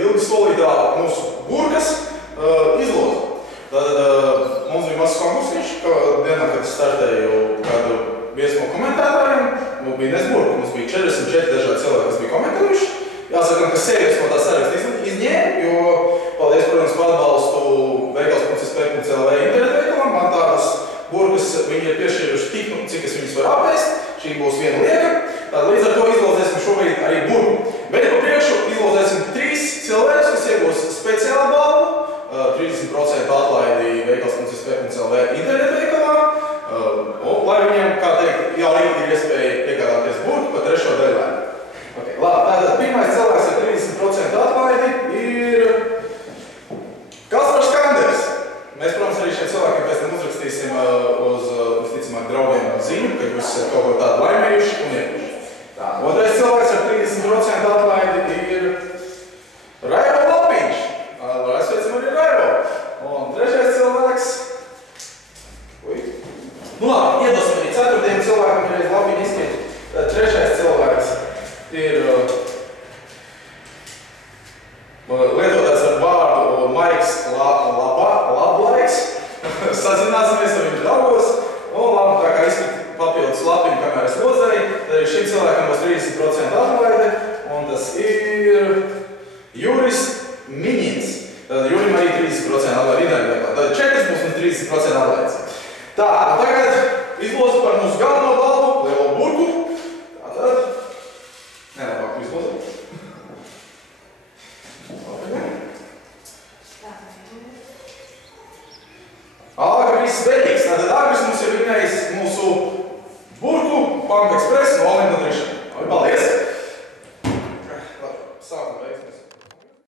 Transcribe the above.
ilgi solītā mūsu burkas izloze. Tad mums bija mazs konkursiņš, ka dienā, kad es startēju kādu viesu no komentētājiem, mums bija nesburka, mums bija 44 dažādi cilvēki, kas bija komentējuši. Jāsaka, ka sievietes no tā saraksta izņēma, jo, paldies, protams, par atbalstu veikals.sp.lv internetveikalam. Man tādas burkas viņi ir piešķīruši tik, cik es viņas var apēst. Šī būs viena lieka. Tad līdz ar to izlozēsim šobrīd arī burku. Bet pa priekšu izlozēsim 3 cilvēkus, kas iegūs speciālu balvu. 30% atlaidi veikals.sp.lv internetveikalā. Lai viņiem, kā teikt, jau ir iespēja iegādāties burku pa 3. daļā. Okay, labi, tātad pirmais cilvēks ar 30% atlaidi ir Kaspars Kanders. Mēs, protams, arī šiem cilvēkiem pēc tam uzrakstīsim uz, visticamāk, draugiem ziņu, ka jūs esat kaut ko tādu laimējuši un ieguši. Tā, otrais cilvēks ar 30% atlaidi ir Raivo Lapiņš. Lai sveicam arī Raivo. Un trešais cilvēks... Nu labi, iedosim arī 4. cilvēkam, ja reiz Lapiņu izskiet. Tad trešais cilvēks ir lietotājs ar vārdu Maiks Lablaiks. Sazināsimies ar viņu draugos. Un labi, tā kā izskata papildus Lapiņu, kamēr es lozēju, tad arī šim cilvēkam būs 30% atlaide. Un tas ir Juris Miņins. Tad Jurim arī 30% atlaide internetveikalā. Tad 4 būs un 30% atlaides. Tā, tagad izlozu par mūsu galveno balvu, lielo burku. Tātad nelabāk izlozīt. Agris Beļģis. Tātad Agris mums ir vinējis mūsu burku Pump Express no Olimpa Nutrition. Paldies! Sākam